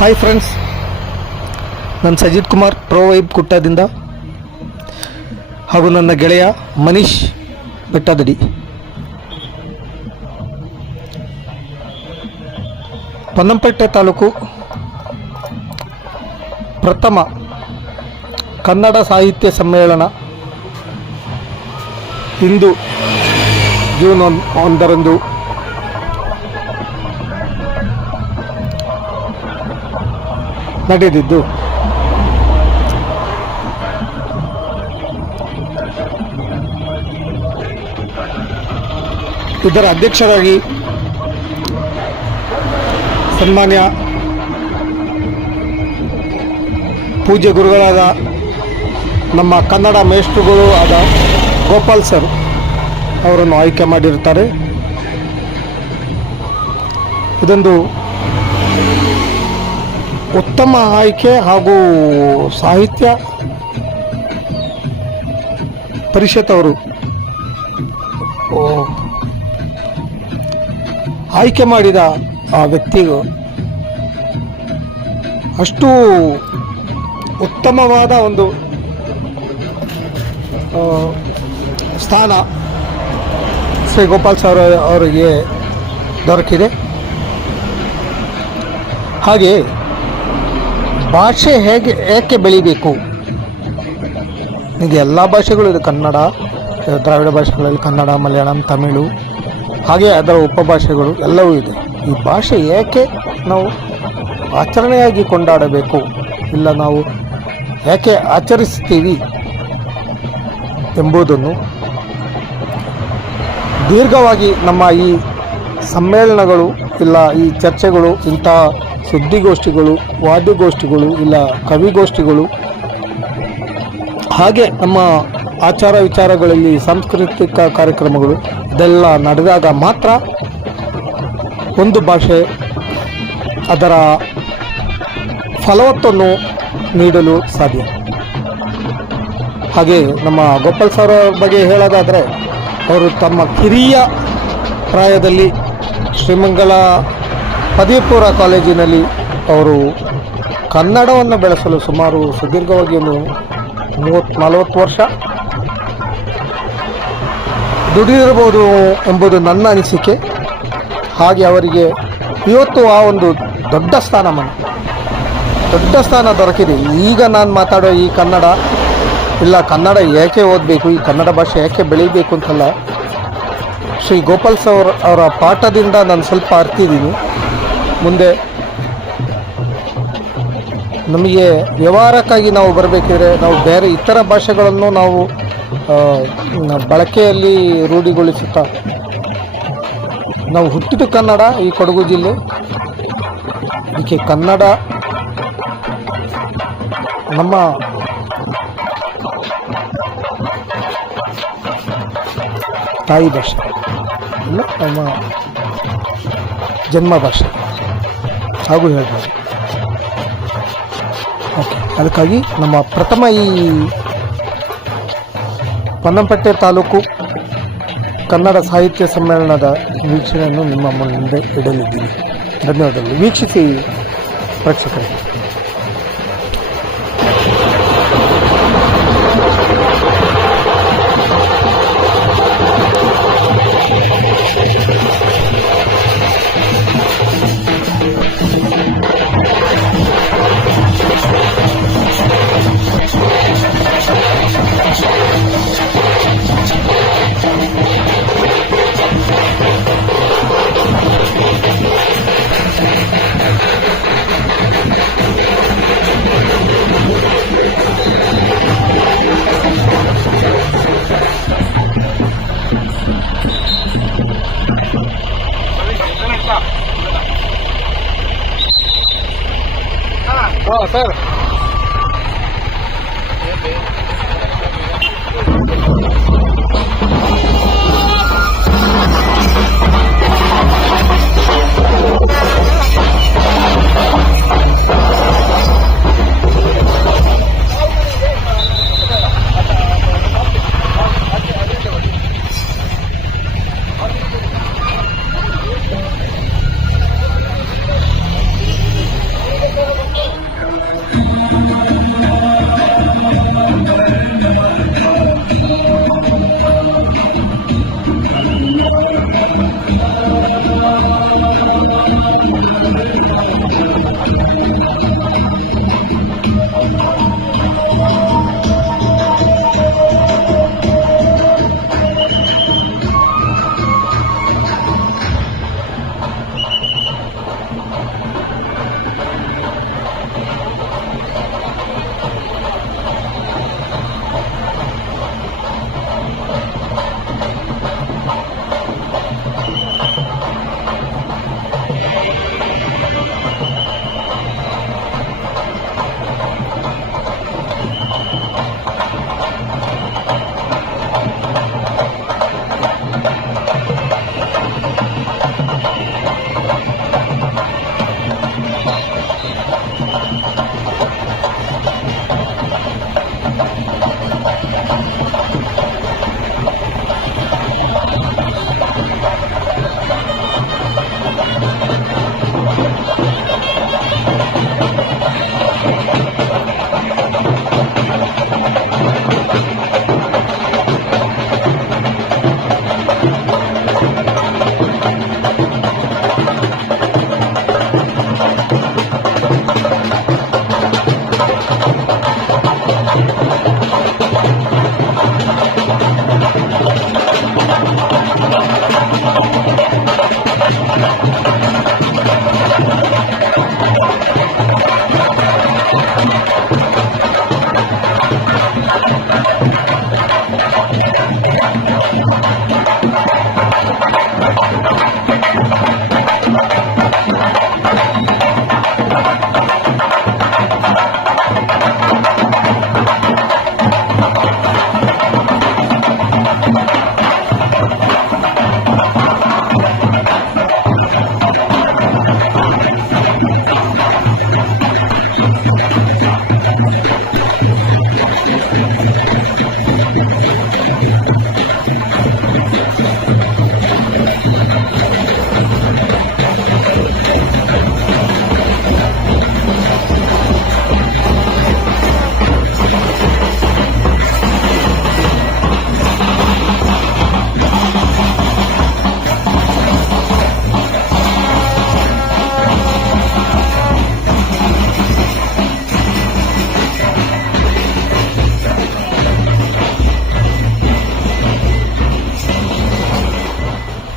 Hi friends, ನಾನು Sajith Kumar pro vibe ಕುಟ್ಟದಿಂದ ಹಾಗೂ ನನ್ನ ಗೆಳೆಯ ಮನೀಶ್ ಬೆಟ್ಟದಡಿ. ಪೊನ್ನಂಪೇಟೆ ತಾಲೂಕು ಪ್ರಥಮ ಕನ್ನಡ ಸಾಹಿತ್ಯ ಸಮ್ಮೇಳನ ಇಂದು ಜೂನ್ 1 ನಡೆದಿದ್ದು ಇದರ ಅಧ್ಯಕ್ಷರಾಗಿ ಸನ್ಮಾನ್ಯ ಪೂಜ್ಯ ಗುರುಗಳಾದ ನಮ್ಮ ಕನ್ನಡ ಮೇಷ್ಟ್ರುಗಳು ಆದ ಗೋಪಾಲ್ ಸರ್ ಅವರನ್ನು ಆಯ್ಕೆ ಮಾಡಿರುತ್ತಾರೆ. ಇದೊಂದು ಉತ್ತಮ ಆಯ್ಕೆ ಹಾಗೂ ಸಾಹಿತ್ಯ ಪರಿಷತ್ ಅವರು ಆಯ್ಕೆ ಮಾಡಿದ ಆ ವ್ಯಕ್ತಿಗೂ ಅಷ್ಟು ಉತ್ತಮವಾದ ಒಂದು ಸ್ಥಾನ ಶ್ರೀ ಗೋಪಾಲ್ ಸರ್ ಅವರಿಗೆ ದೊರಕಿದೆ. ಹಾಗೆ ಭಾಷೆ ಏಕೆ ಬೆಳಿಬೇಕು? ಈಗ ಎಲ್ಲ ಭಾಷೆಗಳು ಇದೆ, ಕನ್ನಡ, ದ್ರಾವಿಡ ಭಾಷೆಗಳಲ್ಲಿ ಕನ್ನಡ, ಮಲಯಾಳಂ, ತಮಿಳು, ಹಾಗೆ ಅದರ ಉಪಭಾಷೆಗಳು ಎಲ್ಲವೂ ಇದೆ. ಈ ಭಾಷೆ ಏಕೆ ನಾವು ಆಚರಣೆಯಾಗಿ ಕೊಂಡಾಡಬೇಕು, ಇಲ್ಲ ನಾವು ಏಕೆ ಆಚರಿಸ್ತೀವಿ ಎಂಬುದನ್ನು ದೀರ್ಘವಾಗಿ ನಮ್ಮ ಈ ಸಮ್ಮೇಳನಗಳು ಇಲ್ಲ ಈ ಚರ್ಚೆಗಳು, ಇಂಥ ಸುದ್ದಿಗೋಷ್ಠಿಗಳು, ವಾದ್ಯಗೋಷ್ಠಿಗಳು, ಇಲ್ಲ ಕವಿಗೋಷ್ಠಿಗಳು, ಹಾಗೆ ನಮ್ಮ ಆಚಾರ ವಿಚಾರಗಳಲ್ಲಿ ಸಾಂಸ್ಕೃತಿಕ ಕಾರ್ಯಕ್ರಮಗಳು ಇದೆಲ್ಲ ನಡೆದಾಗ ಮಾತ್ರ ಒಂದು ಭಾಷೆ ಅದರ ಫಲವತ್ತನ್ನು ನೀಡಲು ಸಾಧ್ಯ. ಹಾಗೆ ನಮ್ಮ ಗೋಪಾಲ್ ಸರ್ ಬಗ್ಗೆ ಹೇಳೋದಾದರೆ, ಅವರು ತಮ್ಮ ಕಿರಿಯ ಪ್ರಾಯದಲ್ಲಿ ಶ್ರೀಮಂಗಲ ಪದವಿ ಪೂರ್ವ ಕಾಲೇಜಿನಲ್ಲಿ ಅವರು ಕನ್ನಡವನ್ನು ಬೆಳೆಸಲು ಸುಮಾರು ಸುದೀರ್ಘವಾಗಿ ಒಂದು 30-40 ವರ್ಷ ದುಡಿದಿರಬಹುದು ಎಂಬುದು ನನ್ನ ಅನಿಸಿಕೆ. ಹಾಗೆ ಅವರಿಗೆ ಇವತ್ತು ಆ ಒಂದು ದೊಡ್ಡ ಸ್ಥಾನ ದೊರಕಿದೆ. ಈಗ ನಾನು ಮಾತಾಡೋ ಈ ಕನ್ನಡ ಇಲ್ಲ, ಕನ್ನಡ ಏಕೆ ಓದಬೇಕು, ಈ ಕನ್ನಡ ಭಾಷೆ ಏಕೆ ಬೆಳೀಬೇಕು ಅಂತಲ್ಲ, ಶ್ರೀ ಗೋಪಾಲ್ ಸರ್ ಅವರ ಪಾಠದಿಂದ ನಾನು ಸ್ವಲ್ಪ ಅರ್ತಿದ್ದೀನಿ. ಮುಂದೆ ನಮಗೆ ವ್ಯವಹಾರಕ್ಕಾಗಿ ನಾವು ಬರಬೇಕಿದ್ರೆ ನಾವು ಬೇರೆ ಇತರ ಭಾಷೆಗಳನ್ನು ನಾವು ಬಳಕೆಯಲ್ಲಿ ರೂಢಿಗೊಳಿಸುತ್ತಾ, ನಾವು ಹುಟ್ಟಿದ ಕನ್ನಡ ಈ ಕೊಡಗು ಜಿಲ್ಲೆ, ಇದಕ್ಕೆ ಕನ್ನಡ ನಮ್ಮ ತಾಯಿ ಭಾಷೆ, ಇಲ್ಲ ನಮ್ಮ ಜನ್ಮ ಭಾಷೆ ಹಾಗೂ ಹೇಳ್ಬೋದು. ಓಕೆ, ಅದಕ್ಕಾಗಿ ನಮ್ಮ ಪ್ರಥಮ ಈ ಪೊನ್ನಂಪೇಟೆ ತಾಲೂಕು ಕನ್ನಡ ಸಾಹಿತ್ಯ ಸಮ್ಮೇಳನದ ವೀಕ್ಷಣೆಯನ್ನು ನಿಮ್ಮ ಮುಂದೆ ಇಡಲಿದ್ದೀನಿ. ಧನ್ಯವಾದಗಳು. ವೀಕ್ಷಿಸಿ ಪ್ರೇಕ್ಷಕರಿಗೆ. ಸರ್,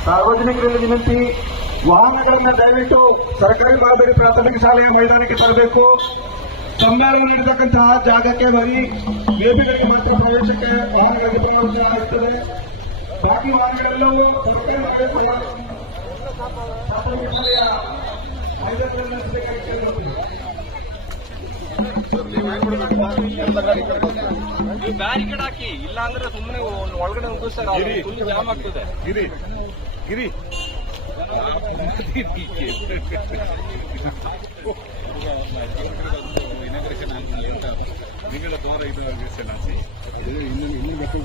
ಸಾರ್ವಜನಿಕರಲ್ಲಿ ವಿನಂತಿ, ವಾಹನಗಳನ್ನು ದಯವಿಟ್ಟು ಸರ್ಕಾರಿ ಮಾದರಿ ಪ್ರಾಥಮಿಕ ಶಾಲೆಯ ಮೈದಾನಕ್ಕೆ ತರಬೇಕು. ಸಮ್ಮೇಳನ ನಡೆತಕ್ಕಂತಹ ಜಾಗಕ್ಕೆ ಬರೀ ವೇದಿಕೆಗಳಿಗೆ ಮಾತ್ರ ಪ್ರವೇಶಕ್ಕೆ ವಾಹನಗಳಿಗೆ ಪ್ರವೇಶ ಆಗುತ್ತದೆ. ಬಾಕಿ ವಾಹನಗಳೆಲ್ಲವೂ ಸರ್ಕಾರಿ ಮಾದರಿ ಪ್ರಾಥಮಿಕ ಶಾಲೆಯ ಮೈದಾನದಲ್ಲಿ ಬ್ಯಾರಿಕೇಡ್ ಹಾಕಿ, ಇಲ್ಲ ಅಂದ್ರೆ ಸುಮ್ಮನೆ ಒಳಗಡೆ ನುಗ್ಗಿಸ್ತಾರೆ, ಫುಲ್ ಜಾಮ್ ಆಗ್ತದೆ. ಗಿರಿ ನಿಂಗೆಲ್ಲ ತುಂಬ ಇದು ಆಗಿ ಇನ್ನೂ ಬೇಕು.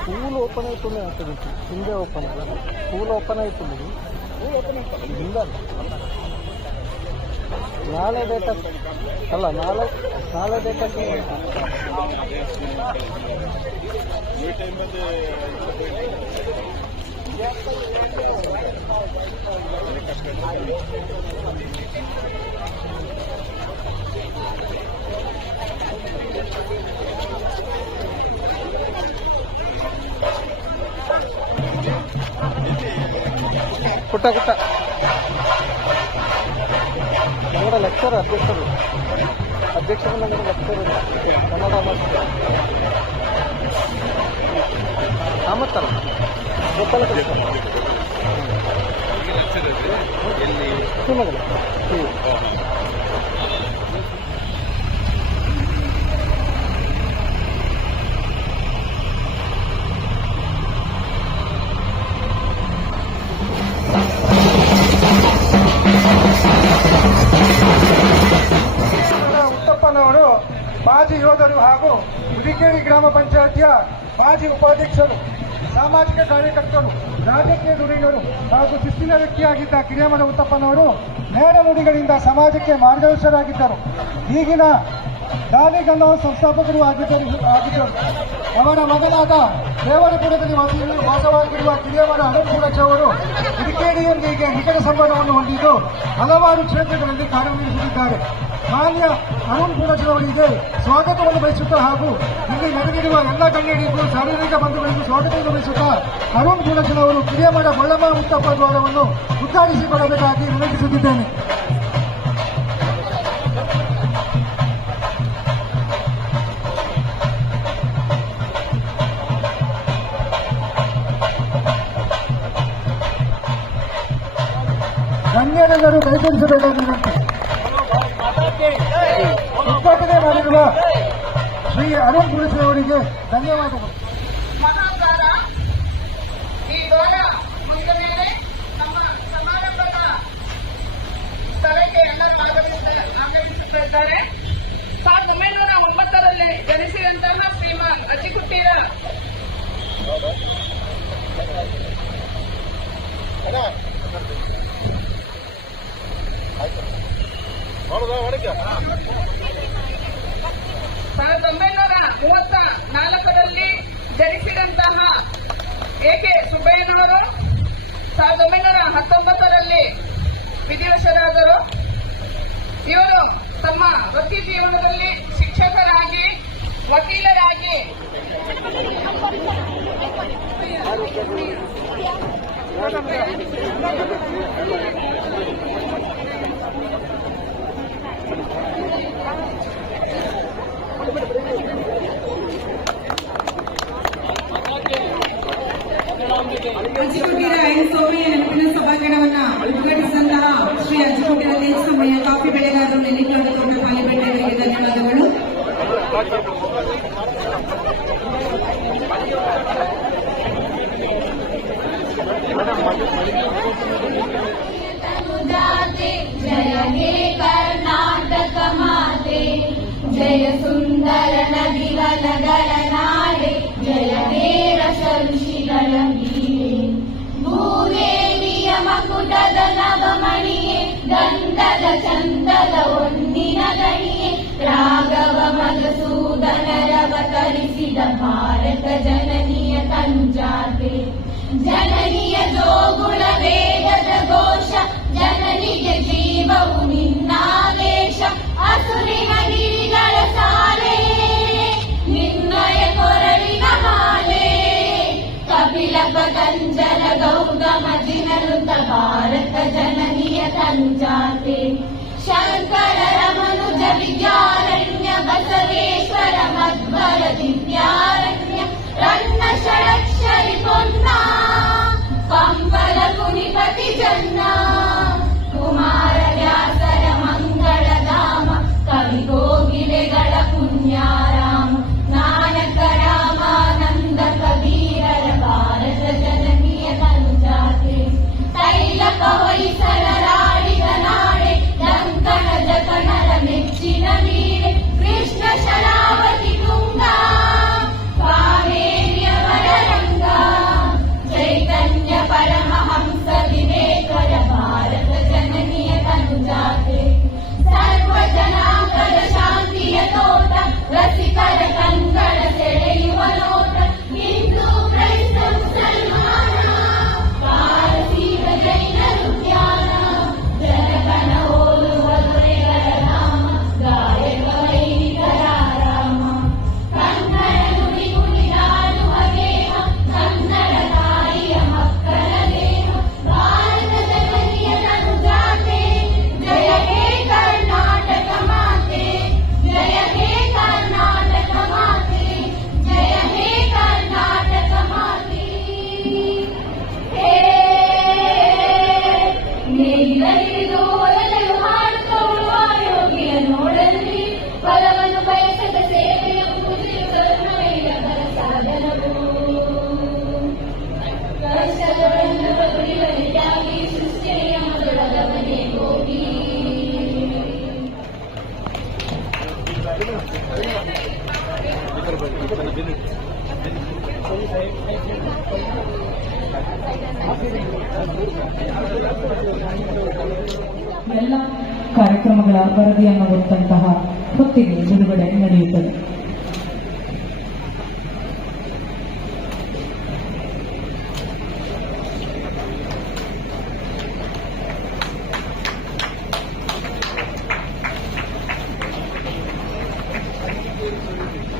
ಸ್ಕೂಲ್ ಓಪನ್ ಆಯ್ತು ಆಗ್ತದೆ, ಹಿಂದೆ ಓಪನ್ ಅಲ್ಲ, ಸ್ಕೂಲ್ ಓಪನ್ ಆಯ್ತು ಹಿಂದೆ ನಾಳೆ ಡೇಟ್ ಅಲ್ಲ, ನಾಳೆ ಡೇಟ್ ಕುಟ್ಟ ಕನ್ನಡ ಲೆಕ್ಚರ್ ಅಧ್ಯಕ್ಷರು ಅಧ್ಯಕ್ಷರನ್ನ ಬರ್ತಿರೋದು ಕನ್ನಡ ಕಾಮತ್ತಲ್ಲ ಗೊತ್ತಲ್ಲ ಉತ್ತಪ್ಪನವರು ಮಾಜಿ ಯೋಧರು ಹಾಗೂ ಹುಲಿಕೇರಿ ಗ್ರಾಮ ಪಂಚಾಯತಿಯ ಮಾಜಿ ಉಪಾಧ್ಯಕ್ಷರು, ಸಾಮಾಜಿಕ ಕಾರ್ಯಕರ್ತರು, ರಾಜಕೀಯ ಧುರೀಣರು ಹಾಗೂ ಶಿಸ್ತಿನ ವ್ಯಕ್ತಿಯಾಗಿದ್ದ ಕಿರಿಯಮಠ ಉತ್ತಪ್ಪನವರು ನೇರ ನುಡಿಗಳಿಂದ ಸಮಾಜಕ್ಕೆ ಮಾರ್ಗದರ್ಶಕರಾಗಿದ್ದರು. ಈಗಿನ ದಾನಿಗನ್ನವ ಸಂಸ್ಥಾಪಕರು ಆಗಿದ್ದರು. ಅವರ ಮಗನಾದ ದೇವರಪುರದಲ್ಲಿ ವಾಸವಾಗಿರುವ ಕಿರಿಯಮಠ ಅನಂತಪುರಚ ಅವರು ಹುಲಿಕೇರಿಯೊಂದಿಗೆ ನಿಕಟ ಸಂಬಂಧವನ್ನು ಹೊಂದಿದ್ದು ಹಲವಾರು ಕ್ಷೇತ್ರಗಳಲ್ಲಿ ಕಾರ್ಯನಿರ್ವಹಿಸುತ್ತಿದ್ದಾರೆ. ಮಾನ್ಯ ಅರುಣ್ ಪೂರಜರವರಿಗೆ ಸ್ವಾಗತವನ್ನು ಬಯಸುತ್ತಾ ಹಾಗೂ ಇಲ್ಲಿ ನಡೆದಿರುವ ಎಲ್ಲ ಗಣ್ಯರಿಗೂ ಸಾರ್ವಜನಿಕ ಬಂಧುಗಳಿಗೂ ಸ್ವಾಗತವನ್ನು ಬಯಸುತ್ತಾ ಅರುಣ್ ಪೂರಜರವರು ಕಿರಿಯಮಠ ಬಳ್ಳಮ್ಮ ಮುತ್ತಪ್ಪ ದ್ವಾರವನ್ನು ಉದ್ಘಾಟಿಸಿಕೊಳ್ಳಬೇಕಾಗಿ ವಿನಂತಿಸುತ್ತಿದ್ದೇನೆ. ಗಣ್ಯರೆಲ್ಲರೂ ಕೈಗೊಳಿಸಬೇಕಾಗಿ ವಿನಂತಿ. ಉದ್ಘಾಟನೆ ಮಾಡಿರುವ ಶ್ರೀ ಅರುಣ್ ಪುರಸೆ ಅವರಿಗೆ ಧನ್ಯವಾದಗಳು. ಮಹಾದ್ವಾರ ಈ ದ್ವಾರ ಮುಗಿದ ಮೇಲೆ ನಮ್ಮ ಸಮಾರಂಭದ ಸ್ಥಳಕ್ಕೆ ಎಲ್ಲರೂ ಆಗಮಿಸುತ್ತಿದ್ದಾರೆ. 1909ರಲ್ಲಿ ಜನಿಸಿದಂತಹ ಶ್ರೀಮಾನ್ ಅಜ್ಜಿಕುಟ್ಟಿರ ಸಾವಿರದ 1934ರಲ್ಲಿ ಜನಿಸಿದಂತಹ ಎಕೆ ಸುಬ್ಬಯ್ಯನವರು 1919ರಲ್ಲಿ ವಿಧಿವಶರಾದರು. ಇವರು ತಮ್ಮ ವೃತ್ತಿ ಜೀವನದಲ್ಲಿ ಶಿಕ್ಷಕರಾಗಿ, ವಕೀಲರಾಗಿ, ಅಜ್ಜಿಕುಟ್ಟಿರ ಐದು ಸೋಮೆಯ ನೆನಪಿನ ಸಭಾಂಗಣವನ್ನ ಉದ್ಘಾಟಿಸಿದಂತಹ ಶ್ರೀ ಅಜ್ಜಿಕುಟ್ಟಿರ ತೇಜಸ್ಸಮಯ ಕಾಫಿ ಬೆಳೆಗಾರರು ನೆಲ್ಲಿಕೊಂಡ ಮಾಲಿಬೆಟ್ಟೆಯವರಿಗೆ ಧನ್ಯವಾದಗಳು. जय हे कर्नाटक माते, जय सुंदर नदिवलಗಳ ನಾಡೆ, जय हे ರಸ ಋಷಿಗಳ ಬೀಡೆ. ಭೂದೇವಿಯ ಮಕುಟದ ನವಮಣಿಯೇ, ಗಂಧದ ಚಂದದ ಹೊನ್ನಿನ ಗಣಿಯೇ, ರಾಘವ ಮಧುಸೂದನರವತರಿಸಿದ ಭಾರತ ಜನನಿಯ ತನುಜಾತೆ. ಜನನಿಯ ಜೋಗುಳ ವೇದದ ಘೋಷ, ಜನನಿಗೆ ಜೀವವು ನಿನ್ನಾವೇಶ. ಅಸುರಿನ ಗಿರಿಗಳ ಸಾಲೆ, ನಿನ್ನಯ ಕೊರಳಿನ ಮಾಲೆ. ಕಪಿಲ ಪತಂಜಲ ಗೌತಮ ಜಿನರುತ ಭಾರತ ಜನನಿಯ ತನುಜಾತೆ. ಶಂಕರರ ಮನುಜ ವಿದ್ಯಾರಣ್ಯ, ಬಸವೇಶ್ವರ ಮಧ್ವರ ದಿವ್ಯಾರಣ್ಯ. ರನ್ನ ಷಡಕ್ಷರಿ ಪೊನ್ನ, ಪಂಪಲ ಕುನಿಪತಿ ಜನ್ನ. ಕುಮಾರ ವ್ಯಾಸರ ಮಂಗಳಧಾಮ, ಕವಿ ಕೋಗಿಲೆಗಳ ಪುಣ್ಯಾರಾಮ. ನಾನಕ ರಾಮಾನಂದ ಕಬೀರರ ಭಾರತ ಜನನಿಯ ತನುಜಾತೆ. ತೈಲಕ ಹೊಯ್ಸಳ ರಾಡಿಗ ನಾಡೆ, ಲಂಕಣ ಜಕಣರ ಮೆಚ್ಚಿನ ವೀಡೆ. ಕೃಷ್ಣ ಶರಾವತಿ ತುಂಗ, ಕಾವೇರಿಯ ವರರಂಗ. ಚೈತನ್ಯ ಪರಮಹಂಸ ವಿವೇಕರ ಭಾರತ ಜನನಿಯ ತನುಜಾತೆ. ಸರ್ವ ಜನಾಂಗದ ಶಾಂತಿಯ ತೋಟ, ರಸಿಕರ ಕಂಗಳ ಸೆಳೆಯುವ ನೋಟ. ಹಿಂದೂ ಕ್ರೈಸ್ತ ಮುಸಲ್ಮಾನ, ಪಾರಸೀಕ ಜೈನರು ಧ್ಯಾನ. ಜನಗಣ ಓದುವ ದೊರೆಗಳ ನಾಮ, ಗಾಯಕ ವೈದಿಕರ ರಾಮ. ಕನ್ನಡ ನುಡಿ ಕುಣಿದಾಡುವ ಗೇಹ, ಕನ್ನಡ ತಾಯಿಯ ಮಕ್ಕಳ ದೇಹ. ಭಾರತ ಜನನಿಯ ತನುಜಾತೆ, ಜಯ ಹೇ ಕರ್ನಾಟಕ ಮಾತೆ, ಜಯ ಎಲ್ಲ ಕಾರ್ಯಕ್ರಮಗಳ ವರದಿಯನ್ನು ಹೊತ್ತಂತಹ ಹೊತ್ತಿಗೆ ಬಿಡುಗಡೆ ನಡೆಯುತ್ತದೆ.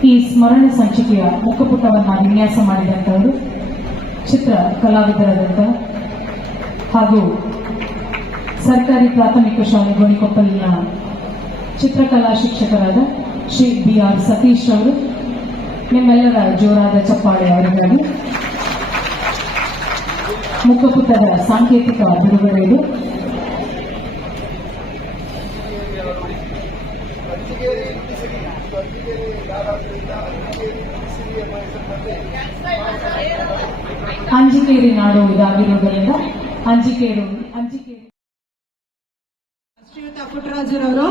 ಈ ಸ್ಮರಣ ಸಂಚಿಕೆಯ ಮುಖಪುಟವನ್ನು ವಿನ್ಯಾಸ ಮಾಡಿದಂತವರು ಚಿತ್ರ ಕಲಾವಿದರಾದಂಥ ಹಾಗೂ ಸರ್ಕಾರಿ ಪ್ರಾಥಮಿಕ ಶಾಲೆ ಗೋಣಿಕೊಪ್ಪಲಿನ ಚಿತ್ರಕಲಾ ಶಿಕ್ಷಕರಾದ ಶ್ರೀ ಬಿ.ಆರ್. ಸತೀಶ್ ಅವರು. ನಿಮ್ಮೆಲ್ಲರ ಜೋರಾದ ಚಪ್ಪಾಳೆ ಅವರಿಗಾಗಿ. ಮುಖಪುಟದ ಸಾಂಕೇತಿಕ ಬಿಡುಗಡೆ ಇದು. ಅಂಜಿಕೇರಿ ನಾಡು ಇದಾಗಿರುವುದರಿಂದ ಅಂಜಿಕೇರಿ ಶ್ರೀಯುತ ಪುಟ್ಟರಾಜರವರು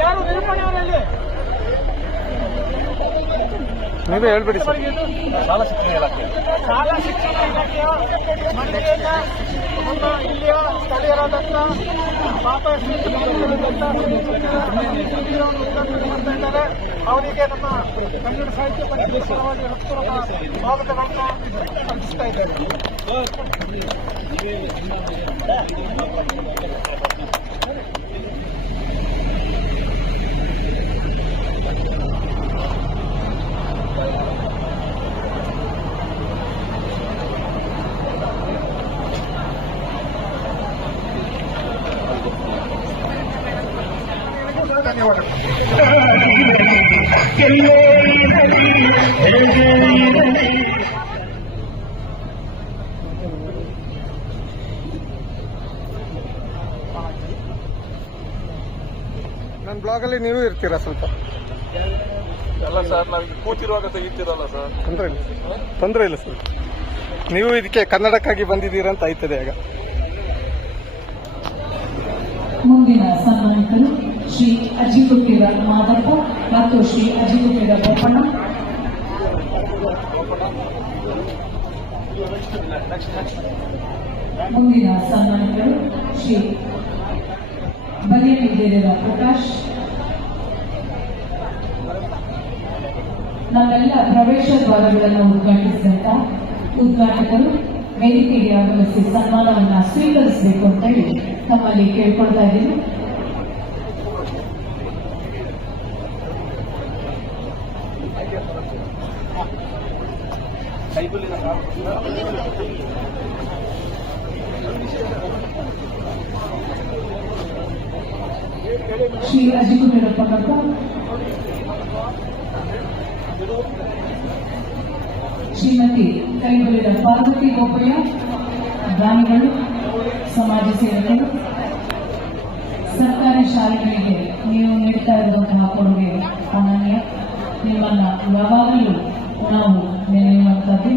ಯಾರು ನಿರೂಪಣೆಯವರಲ್ಲಿ ನೀವೇ ಹೇಳ್ಬಿಡಿ ಸರ್. ಶಾಲಾ ಶಿಕ್ಷಣ ಇಲಾಖೆಯ ಮಂಡಳಿಯಿಂದ ನಮ್ಮ ಇಲ್ಲಿಯ ಸ್ಥಳೀಯರಾದಂಥ ಪಾಪ ಇದ್ದಾರೆ. ಅವರಿಗೆ ನಮ್ಮ ಕನ್ನಡ ಸಾಹಿತ್ಯ ಪರಿಷತ್ ಪರವಾಗಿ ಸ್ವಾಗತವನ್ನು ಅರ್ಪಿಸ್ತಾ ಇದ್ದೇವೆ. ನನ್ನ ಬ್ಲಾಗಲ್ಲಿ ನೀವು ಇರ್ತೀರಾ ಸ್ವಲ್ಪ? ಅಲ್ಲ ಸರ್, ನಾವು ಕೂತಿರುವಾಗ ತೆಗಿತೀರಲ್ಲ ಸರ್. ತೊಂದರೆ ಇಲ್ಲ ಸರ್. ನೀವು ಇದಕ್ಕೆ ಕನ್ನಡಕ್ಕಾಗಿ ಬಂದಿದ್ದೀರಾ ಅಂತ ಆಯ್ತದೆ. ಆಗ ಮುಂದಿನ ಸನ್ಮಾನಿತರು ಶ್ರೀ ಅಜಿಕುಟ್ಟಿರ ಮಾದಪ್ಪ ಮತ್ತು ಶ್ರೀ ಅಜಿಕುಟ್ಟಿರ ಬೋಪಣ್ಣ. ಮುಂದಿನ ಸನ್ಮಾನಿತರು ಶ್ರೀ ಬಲಿಯನಿದ್ದೇರ ಪ್ರಕಾಶ್. ನಮ್ಮೆಲ್ಲ ಪ್ರವೇಶ ದ್ವಾರಗಳನ್ನು ಉದ್ಘಾಟಿಸಿದಂತ ಉದ್ಘಾಟಕರು ವೇದಿಕೆಗೆ ಆಗಮಿಸಿ ಸನ್ಮಾನವನ್ನ ಸ್ವೀಕರಿಸಬೇಕು ಅಂತ ಹೇಳಿ ತಮ್ಮಲ್ಲಿ ಕೇಳ್ಕೊಳ್ತಾ ಇದ್ದೀವಿ. ಶ್ರೀ ಅಜಿಕುಟ್ಟಿರಪ್ಪ ಮತ್ತು ಶ್ರೀಮತಿ ಕೈಗೊಳ್ಳಿದ ಪಾರ್ವತಿ ಗೋಪಯ್ಯ, ದಾನಿಗಳು, ಸಮಾಜ ಸೇವಕರು, ಸರ್ಕಾರಿ ಶಾಲೆಗಳಿಗೆ ನೀವು ನೀಡ್ತಾ ಇರುವಂತಹ ಕೊಡುಗೆ ಅನನ್ಯ. ನಿಮ್ಮನ್ನ ಯಾವಾಗಲೂ ನಾವು ನೆನೆಯುವಂಥದ್ದು.